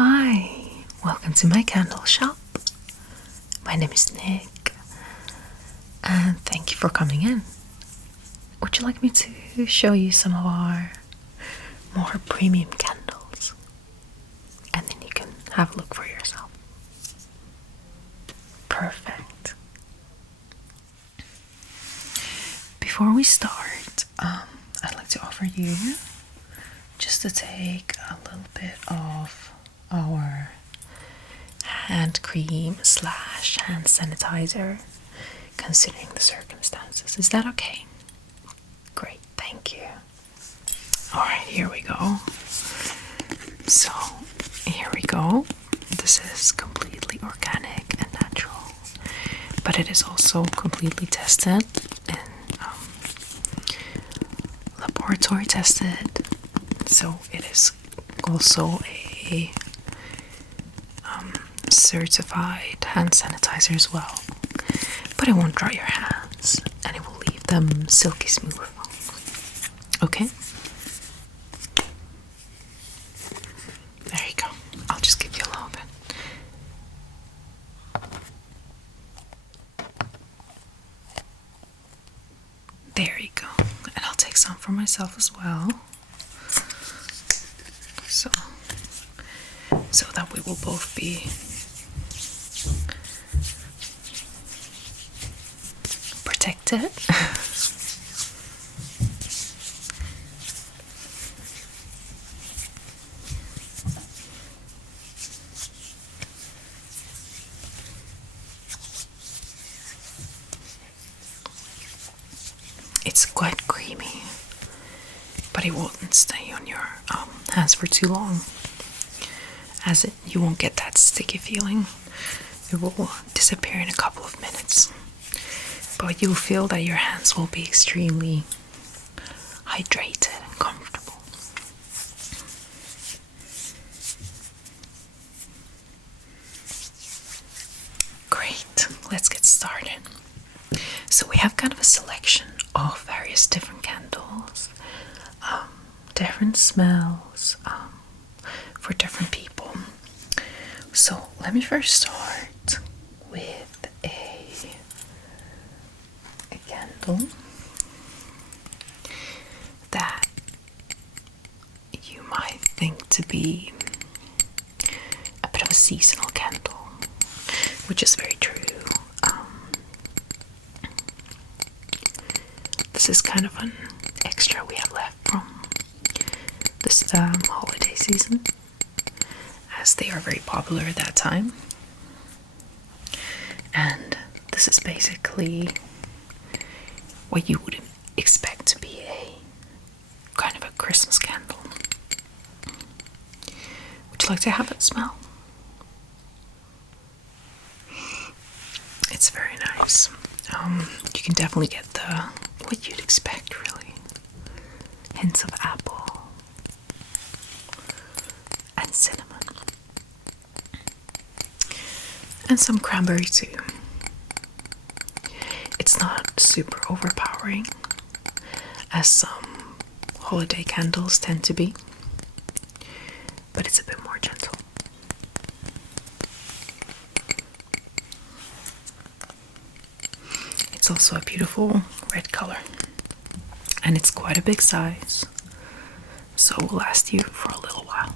Hi, welcome to my candle shop. My name is Nick, and thank you for coming in. Would you like me to show you some of our more premium candles? And then you can have a look for yourself. Perfect. Before we start, I'd like to offer you just to take a little bit of our hand cream / hand sanitizer, considering the circumstances. Is that okay? Great, thank you. Alright, here we go. So, here we go. This is completely organic and natural, but it is also completely tested and laboratory tested. So it is also a certified hand sanitizer as well, but it won't dry your hands and it will leave them silky smooth. Okay, there you go. I'll just give you a little bit. There you go. And I'll take some for myself as well, so that we will both be protected. It's quite creamy, but it won't stay on your hands for too long, as you won't get that sticky feeling. It will disappear in a couple of minutes, but you'll feel that your hands will be extremely hydrated and comfortable. Great, let's get started. So we have kind of a selection of various different candles, different smells for different people. So let me first start with a candle that you might think to be a bit of a seasonal candle, which is very true. This is kind of an extra we have left from this holiday season, as they are very popular at that time. And this is basically what you would expect to be a kind of a Christmas candle. Would you like to have it smell? It's very nice. You can definitely get what you'd expect, really. Hints of apple and cinnamon, and some cranberry too. It's not super overpowering, as some holiday candles tend to be, but it's a bit more gentle. It's also a beautiful red color, and it's quite a big size, so it will last you for a little while.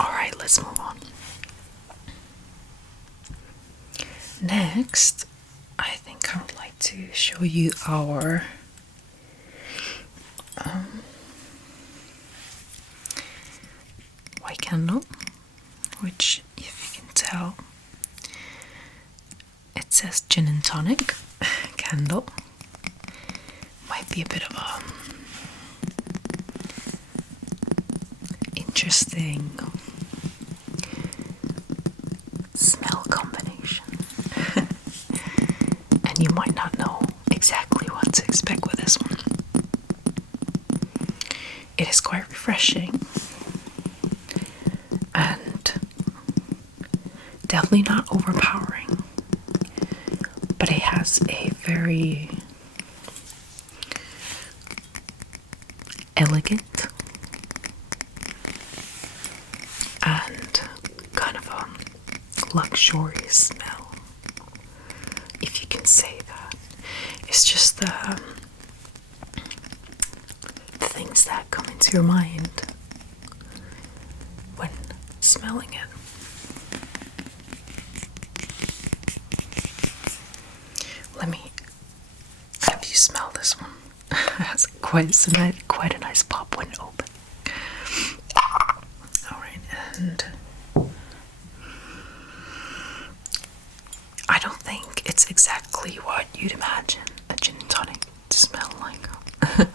Alright, let's move on. Next, I think I would like to show you our white candle, which, if you can tell, it says gin and tonic candle. Might be a bit of a interesting smell combination. And you might not know exactly what to expect with this one. It is quite refreshing and definitely not overpowering, but it has a very very elegant and kind of a luxurious smell, if you can say that. It's just the things that come into your mind when smelling it. Let me have you smell this one. It has quite a nice pop when open. Alright, and I don't think it's exactly what you'd imagine a gin and tonic to smell like.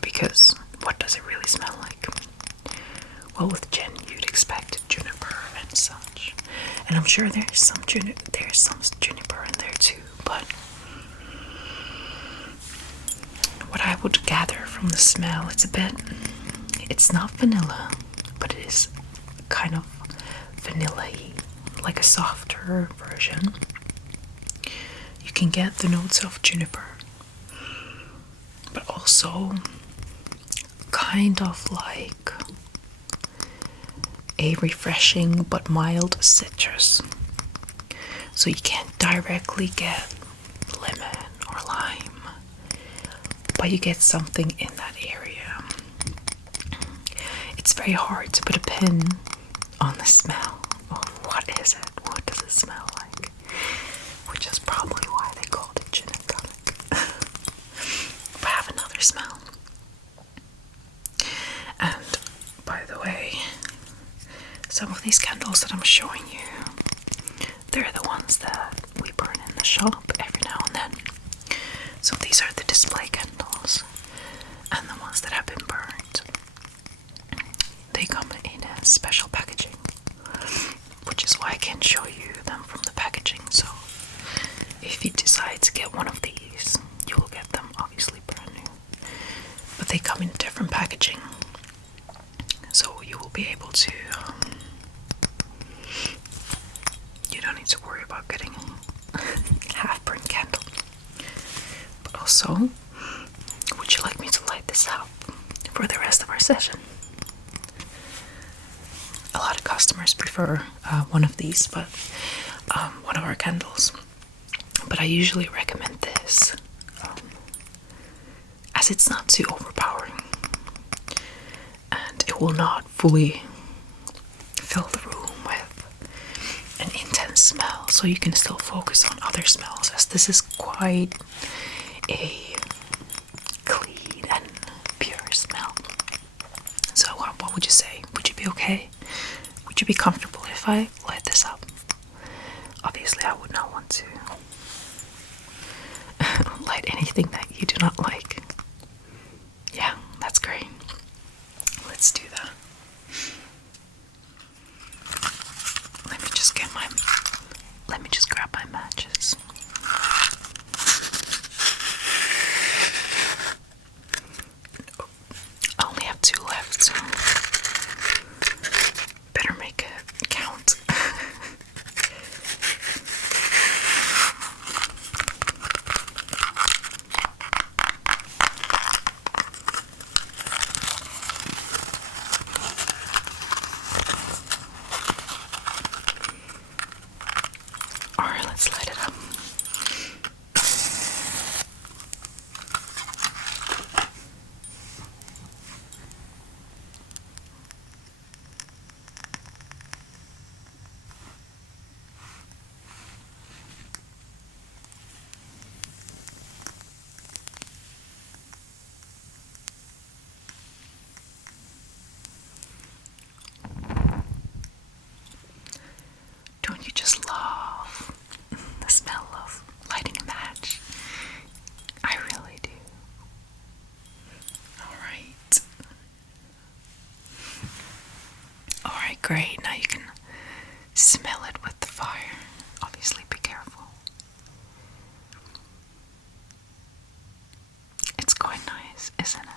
Because what does it really smell like? Well, with gin, you'd expect juniper and such. And I'm sure there's some juniper in there too, but what I would gather from the smell, it's not vanilla, but it is kind of vanilla-y, like a softer version. You can get the notes of juniper, but also kind of like a refreshing but mild citrus. So you can't directly get lemon or lime, but you get something in that area. It's very hard to put a pin on the smell. Oh, what is it? What does it smell like? Which is probably why they called it gin and tonic. But I have another smell. And by the way, some of these candles that I'm showing you, they're the ones that we burn in the shop every now and then. So these are the display candles, and the ones that have been burned, they come in a special packaging, which is why I can show you them from the packaging. So if you decide to get one of these, you will get them obviously brand new, but they come in different packaging, so you will be able to you don't need to worry about getting a half-burnt candle. But also, would you like me to light this up for the rest of our session? A lot of customers prefer one of these, but one of our candles. But I usually recommend this, as it's not too overpowering, and it will not fully fill the room with an intense smell, so you can still focus on other smells, as this is quite a clean and pure smell. So what would you say? Would you be okay? Would you be comfortable if I light this up? Obviously I would not want to light anything that you do not like. Yeah, that's great. Let's do that. Let me just grab my matches. I only have 2 left, so better make it count. Alright, let's light it up. Don't you just love the smell of lighting a match? I really do. Alright. Alright, great. Now you can smell it with the fire. Obviously, be careful. It's quite nice, isn't it?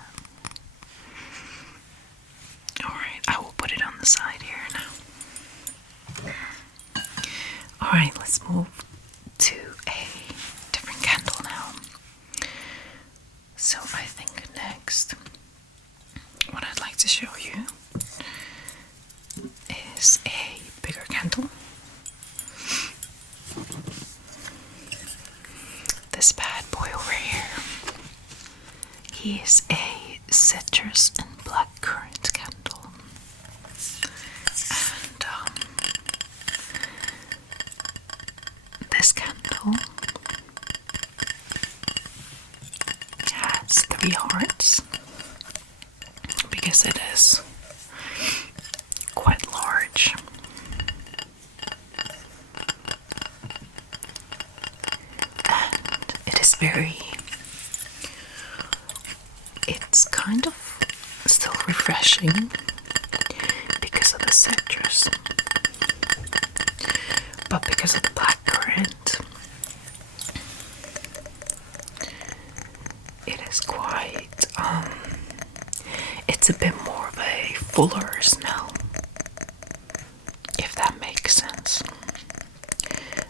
Alright, I will put it on the side here now. Alright, let's move to a different to show you is a bigger candle. This bad boy over here, he is a citrus and blackcurrant candle. And this candle has 3 hearts because it is quite large. And it is it's kind of still refreshing because of the citrus, but because of the blackcurrant, it is quite, it's a bit more of a fuller smell, if that makes sense.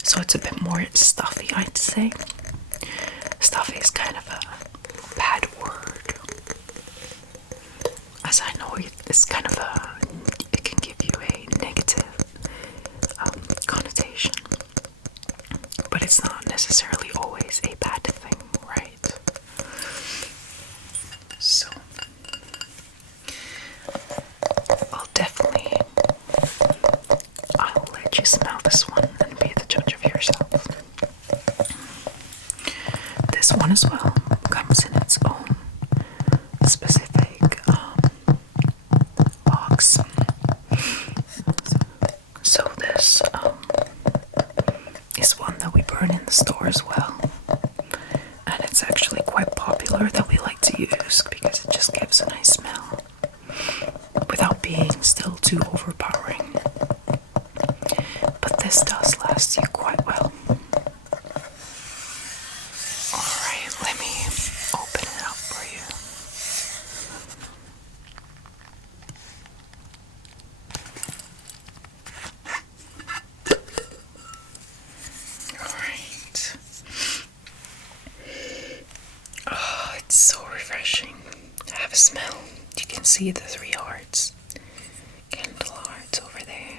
So it's a bit more stuffy, I'd say. Stuffy is kind of a bad word, as I know it's kind of it can give you a negative connotation, but it's not necessarily always a bad thing, right? So I'll let you smell this one and be the judge of yourself. This one as well comes in its own specific box. So this is one that we burn in the store as well, and it's actually quite popular that we like to use because it just gives a nice smell without being still too overpowering. But this does last you quite well. Alright, let me open it up for you. Alright. Oh, it's so refreshing. I have a smell. You can see the 3 hearts. Candle hearts over there.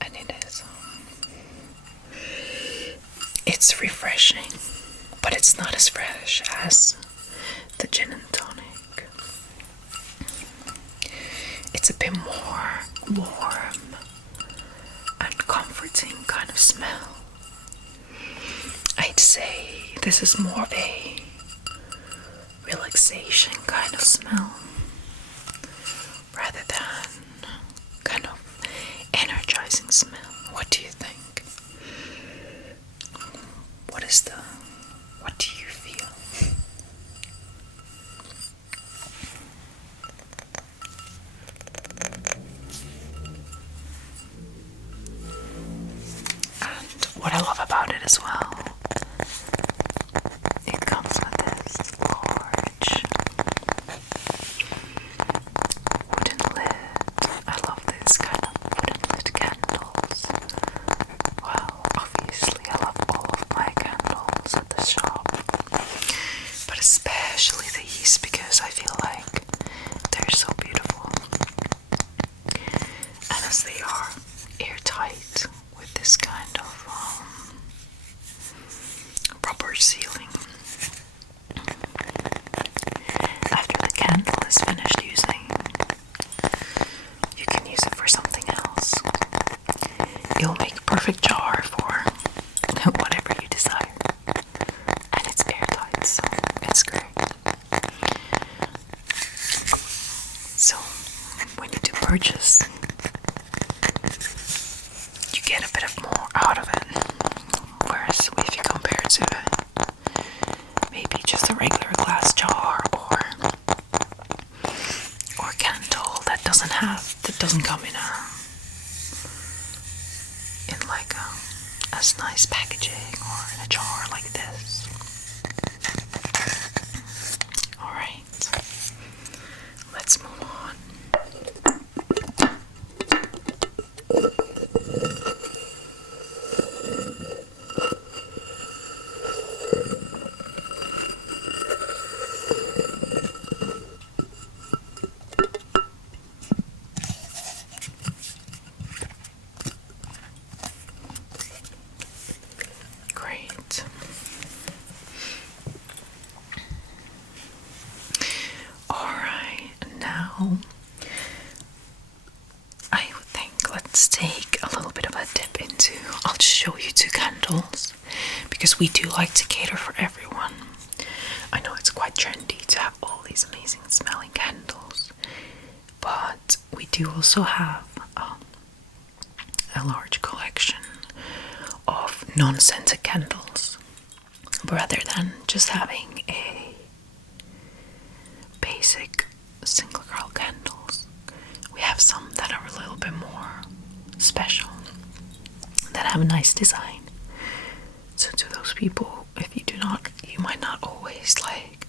And it is, it's refreshing, but it's not as fresh as the gin and tonic. It's a bit more warm and comforting kind of smell. I'd say this is more of a relaxation kind of smell rather than kind of energizing smell. What do you think? What do you feel? And what I love about it as well, it comes with this large wooden lid. I love this kind of wooden lid candles. Well, obviously I love all of my candles at the shop, but especially these because I feel like they're so beautiful. And as they are airtight with this kind of rubber sealing, after the candle is finished using, you can use it for something else. It'll make a perfect jar for whatever you desire. And it's airtight, so it's great. So, when you do purchase, you get a bit of more out of it. Whereas if you compare it to maybe just a regular glass jar or candle that doesn't come in like as nice packaging or in a jar like this. Alright, let's move on. show you 2 candles because we do like to cater for everyone. I know it's quite trendy to have all these amazing smelling candles, but we do also have a large collection of non-scented candles. Rather than just having a basic single girl candles, we have some that are a little bit more special, that have a nice design. So to those people, if you might not always like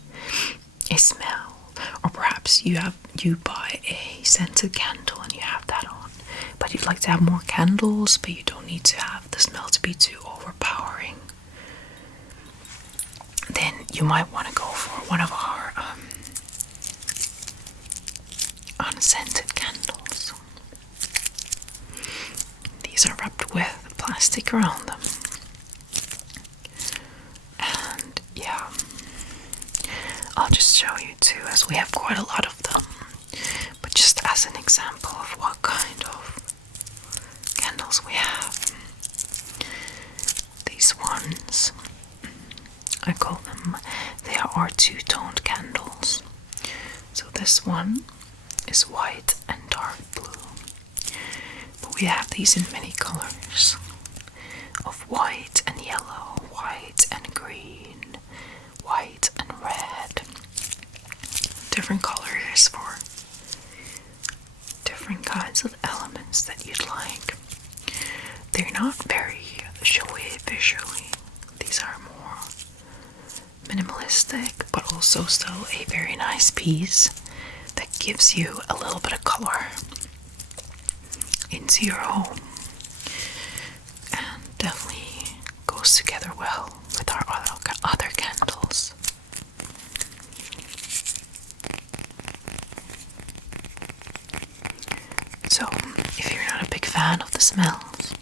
a smell, or perhaps you buy a scented candle and you have that on, but you'd like to have more candles, but you don't need to have the smell to be too overpowering, then you might want to go for one of our unscented candles. These are wrapped with plastic around them. And yeah, I'll just show you too, as we have quite a lot of them. But just as an example of what kind of candles we have. These ones, I call them, they are 2-toned candles. So this one is white and dark blue. But we have these in many colors of white and yellow, white and green, white and red. Different colors for different kinds of elements that you'd like. They're not very showy visually. These are more minimalistic, but also still a very nice piece that gives you a little bit of color into your home, and definitely goes together well with our other candles. So if you're not a big fan of the smells,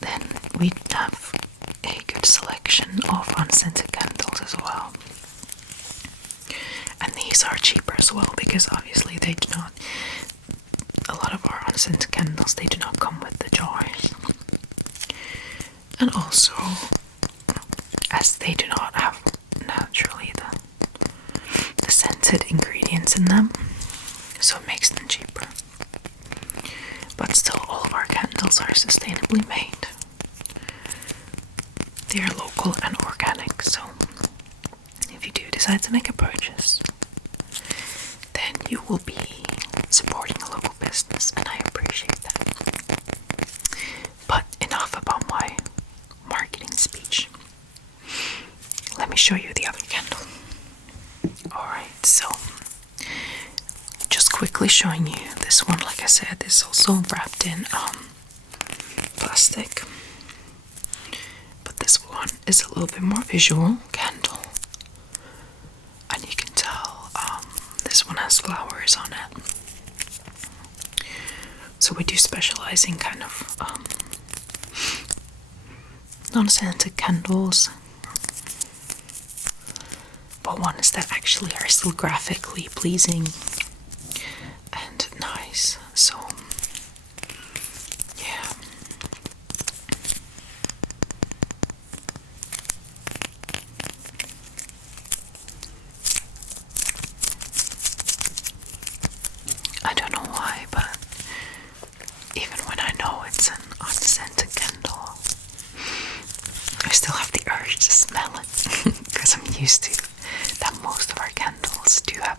then we have a good selection of unscented candles as well. And these are cheaper as well, because obviously they do not, a lot of our unscented candles, they do not come with the jars. And also, as they do not have naturally the scented ingredients in them, so it makes them cheaper. But still, all of our candles are sustainably made. They are local and organic, so if you do decide to make a purchase, then you will be supporting a local business, and I appreciate that. But enough about my marketing speech. Let me show you the other candle. Alright, so just quickly showing you this one. Like I said, is also wrapped in plastic. But this one is a little bit more visual candle. And you can tell this one has flowers on it. So we do specialize in kind of non-scented candles, but ones that actually are still graphically pleasing and nice. So yeah, I don't know why, but even when I know it's an unscented candle, I still have the urge to smell it because I'm used to that most of our candles do have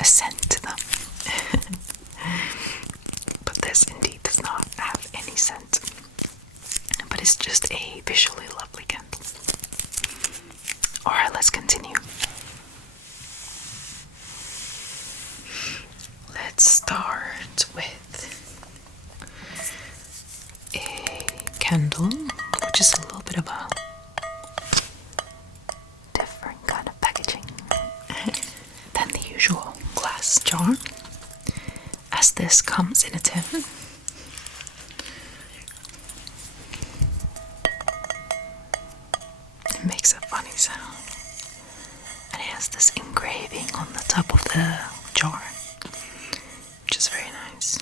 a scent to them. But this indeed does not have any scent, but it's just a visually lovely candle. Alright, let's continue. Let's start with a candle, which is a little bit of a different kind of packaging than the usual glass jar, as this comes in a tin. It makes a funny sound, and it has this engraving on the top of the jar, which is very nice.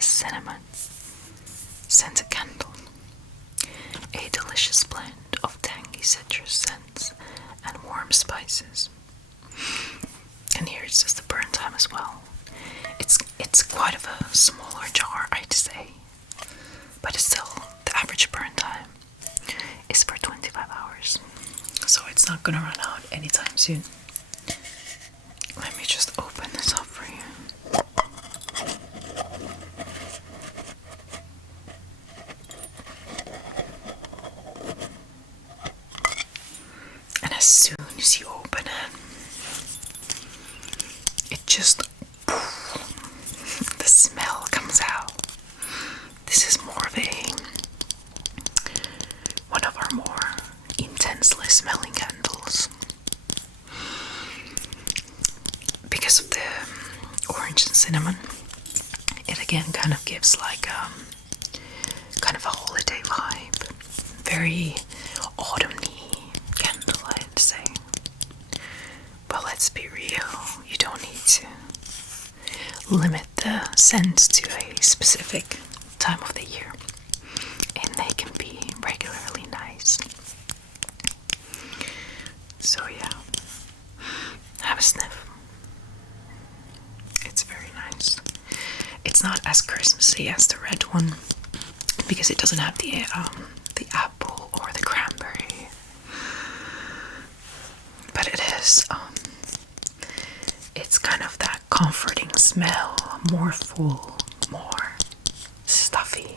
cinnamon scented candle. A delicious blend of tangy citrus scents and warm spices. And here it says the burn time as well. It's quite of a smaller jar, I'd say, but it's still the average burn time is for 25 hours, so it's not gonna run out anytime soon. Let me just open this up for you. And as soon as you open it, it just the smell comes out. This is more of one of our more intensely smelling candles because of the orange and cinnamon. It again kind of gives like kind of a holiday vibe, very autumny candle, I'd say. But let's be real, you don't need to limit the scents to a specific time of the year, and they can be regularly nice. So yeah, have a sniff. It's very nice. It's not as Christmassy as the red one because it doesn't have the apple or the cranberry, but it is it's kind of that comforting smell, more full, more stuffy,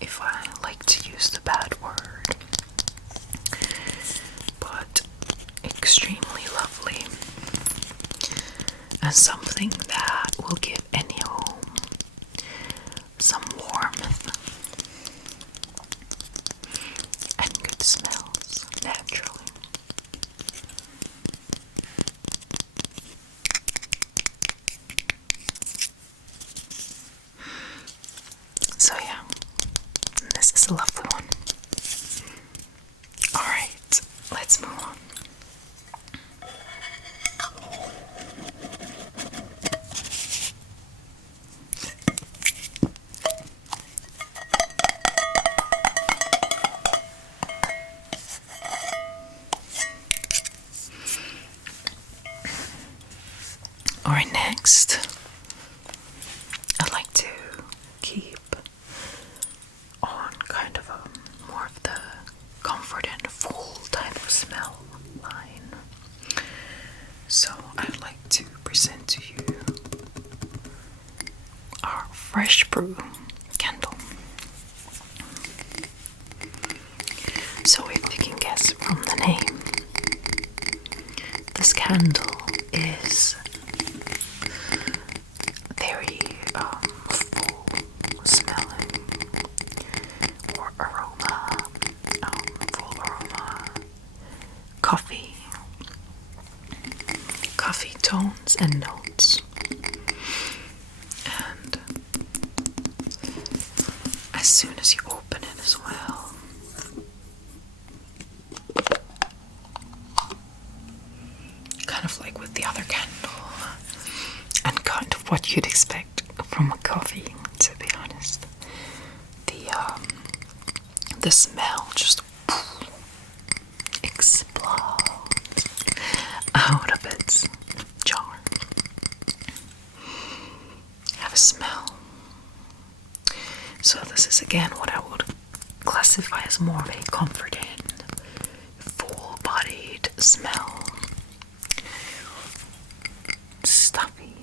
if I like to use the bad word, but extremely lovely, and something that will give any home some warmth and good smells naturally. So yeah, this is a lovely one. Alright, let's move on. Alright, next, I'd like to keep on kind of a more of the comfort and full type of smell line. So I'd like to present to you our fresh brew candle. So if you can guess from the name, this candle is very full smelling or aroma, full aroma, coffee tones and notes. And as soon as you open it as well, kind of like with the other candle, and kind of what you'd expect from a coffee, to be honest. The smell just explodes out of its jar. Have a smell. So this is again what I would classify as more of a comforting, full-bodied smell. Stuffy,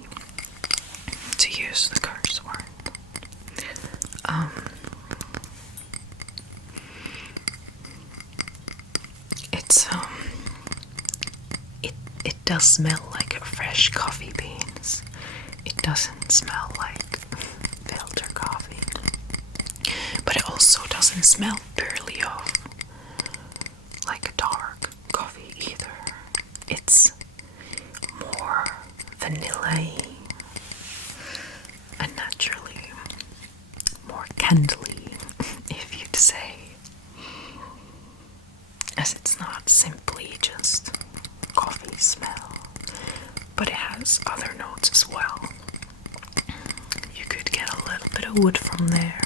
to use the curse word. It's it does smell like fresh coffee beans. It doesn't smell like filter coffee, but it also doesn't smell purely of like a dark coffee either. It's more vanilla-y and naturally more candly, if you'd say, as it's not simply just coffee smell, but it has other notes as well. You could get a little the wood from there.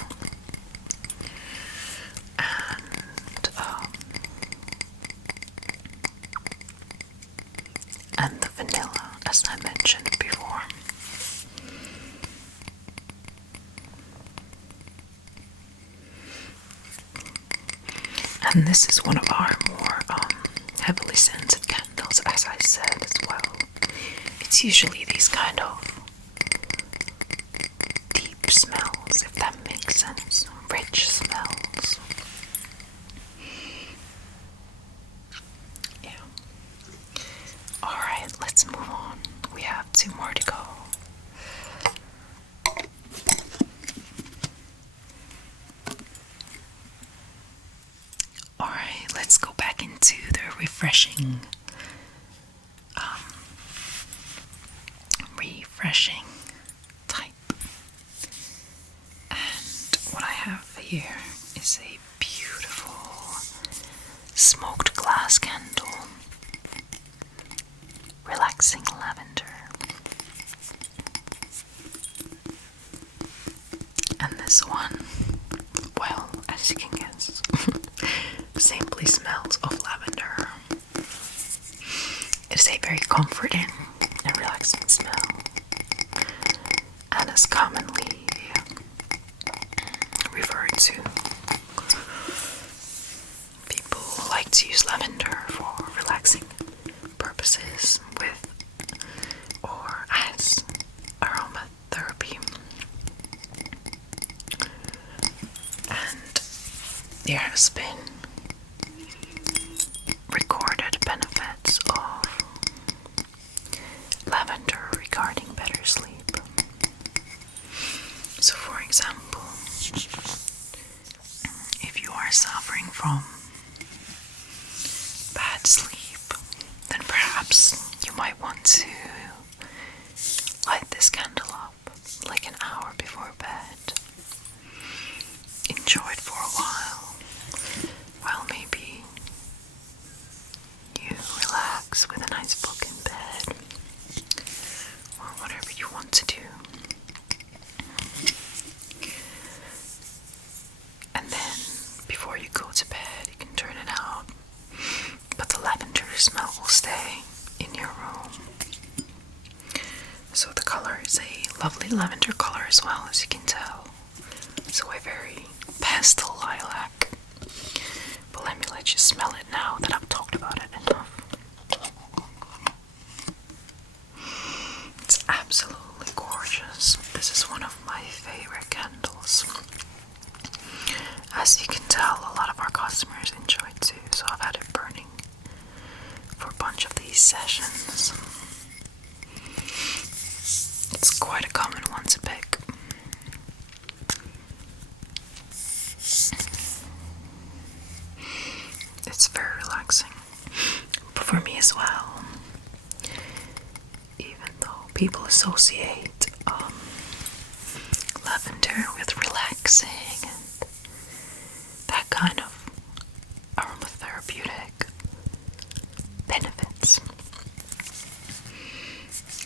And the vanilla, as I mentioned before. And this is one of our more heavily scented candles, as I said as well. It's usually these kind of deep smells, if that makes sense. Rich smells. Yeah. Alright, let's move on. We have 2 more to go. Alright, let's go back into the refreshing type. And what I have here is a beautiful smoked glass candle. Relaxing lavender. And this one, well, as you can guess, simply smells of lavender. It is a very comforting and relaxing smell, and is commonly referred to. People like to use lavender for relaxing purposes with or as aromatherapy. And there has been recorded benefits of lavender regarding better sleep. So for example, if you are suffering from bad sleep, then perhaps you might want to light this candle up like an hour before bed. Enjoy it for a while maybe you relax with a nice book in bed, or whatever you want to do. And then before you go to bed, you can turn it out, but the lavender smell will stay in your room. So the color is a lovely lavender color as well, as you can tell. So a very pastel lilac. But let me let you smell it now that I've talked about it enough. It's absolutely gorgeous. This is one of my favorite candles. As you can tell, a lot of our customers enjoy it too, so I've had it burning for a bunch of these sessions. It's quite a common one to pick. It's very relaxing, but for me as well. Even though people associate lavender with relaxing and that kind of aromatherapeutic benefits,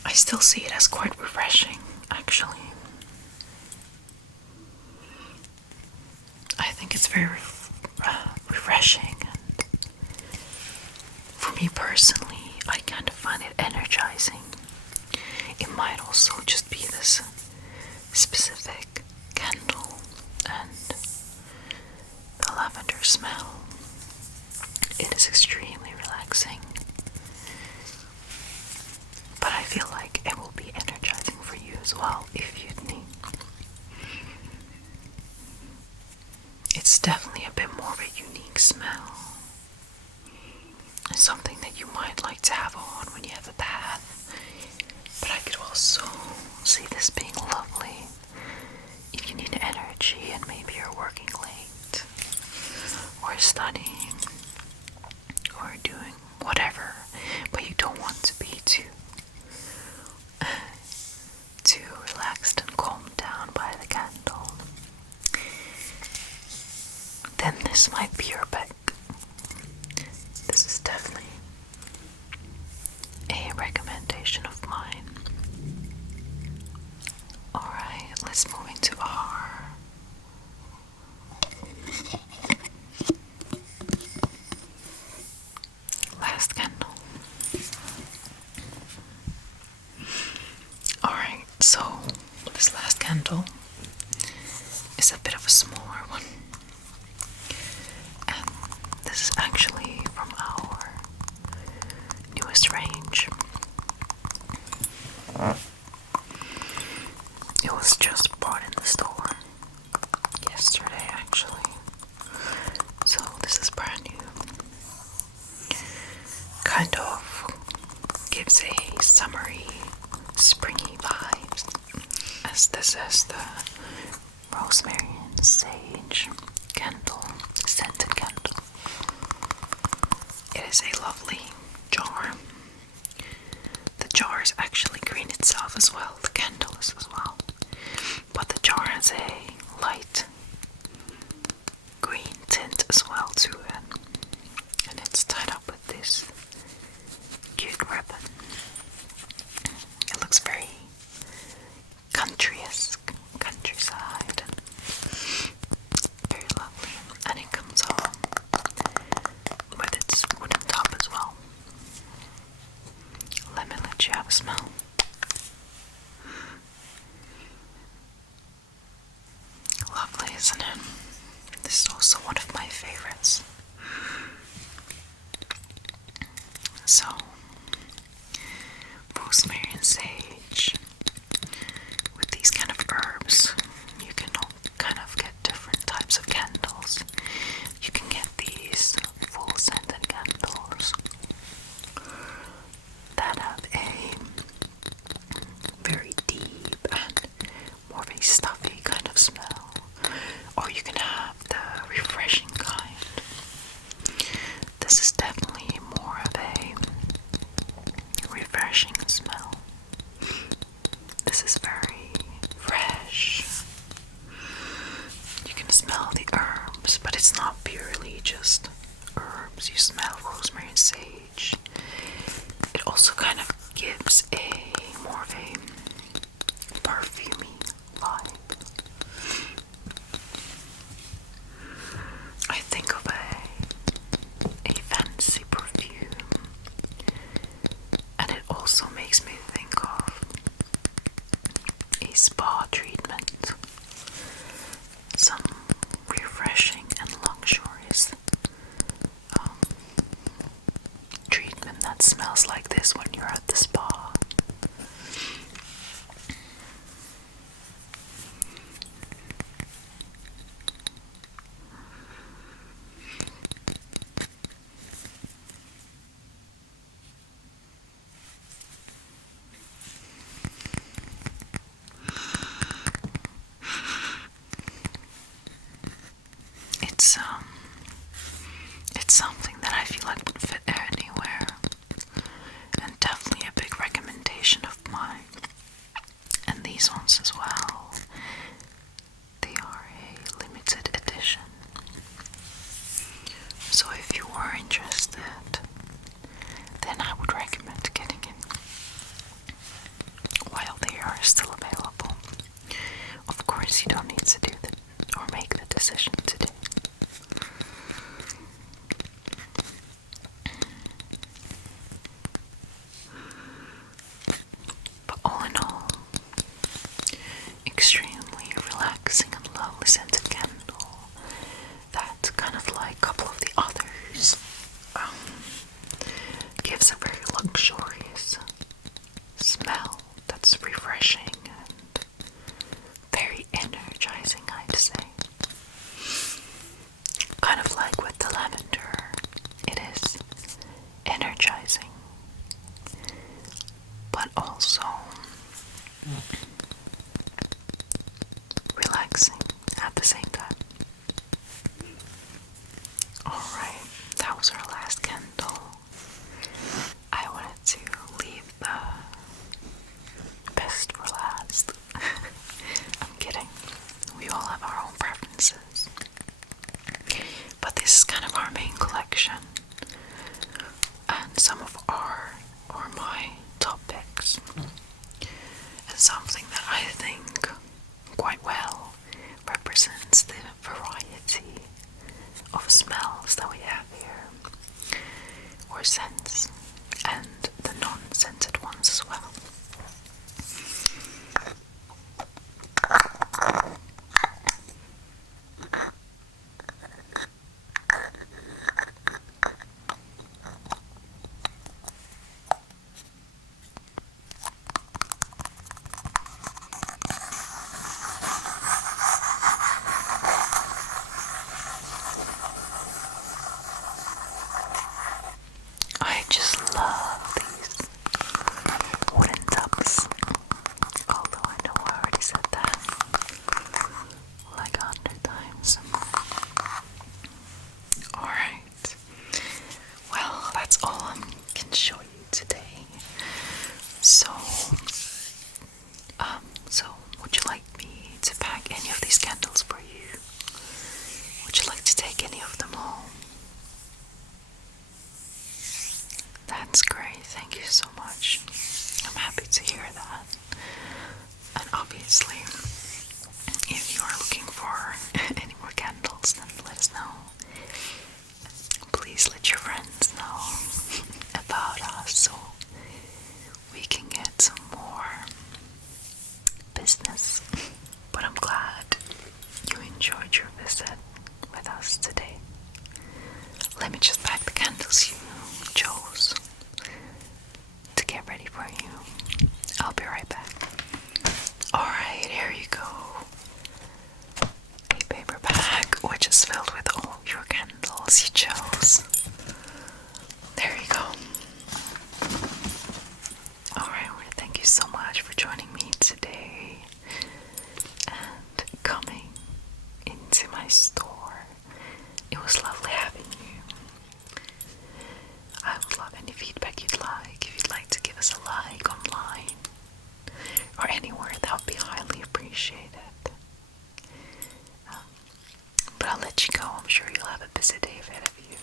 I still see it as quite refreshing, actually. I think it's very refreshing, and for me personally, I kind of find it energizing. It might also just be this specific candle and the lavender smell. It is extremely relaxing, but I feel like it will be energizing for you as well if you'd need. It's definitely a bit more of a unique smell. It's something that you might like to have on when you have a bath. But I could also see this being lovely if you need energy and maybe you're working late, or studying, or doing whatever, but you don't want to be too relaxed and calmed down by the candle. Then this might be your pick. This is definitely a recommendation of mine. Alright, let's move into our candle is a bit of a smaller one. And this is actually from our newest range. It was just bought in the store yesterday, actually. So this is brand new. Kind of gives a summery, springy vibes, as this is the rosemary and sage candle, scented candle. It is a lovely jar. The jar is actually green itself as well, the candle is as well. But the jar has a light green tint as well to it. And it's tied up with this cute ribbon. It looks very country-esque, countryside, and very lovely. And it comes on with its wooden top as well. Let me let you have a smell. Lovely, isn't it? This is also one of my favorites. So, rosemary and sage. With these kind of herbs, you can kind of get different types of candles. You can get these full scented candles that have a very deep and more of a stuffy kind of smell. Or you can have the refreshing kind. This is definitely more of a refreshing smell. This is very fresh. You can smell the herbs, but it's not purely just herbs. You smell rosemary and sage. It also kind of gives a more of a perfumey vibe. I think of a fancy perfume, and it also makes me think of a spa treatment, some refreshing and luxurious treatment that smells like this when you're at the spa. It's something that I feel like would fit anywhere, and definitely a big recommendation of mine. And these ones as well. They are a limited edition. So if you were interested, then I would recommend getting it while they are still available. Of course, you don't need to do that or make the decision today. But all in all, extremely relaxing and lovely scented candle that, kind of like a couple of the others, gives a very luxurious smell that's refreshing and very energizing, I'd say. Kind of like with the lavender, it is energizing, but also relaxing at the same time. Alright, that was our last candle. I wanted to leave the best for last. I'm kidding. We all have our own preferences. But this is kind of our main collection. And some of our, or my top picks. And something that I think quite well represents the variety of smells that we have here, or scents, and the non-scented ones as well. store. It was lovely having you. I would love any feedback you'd like. If you'd like to give us a like online or anywhere, that would be highly appreciated. But I'll let you go. I'm sure you'll have a busy day ahead of you.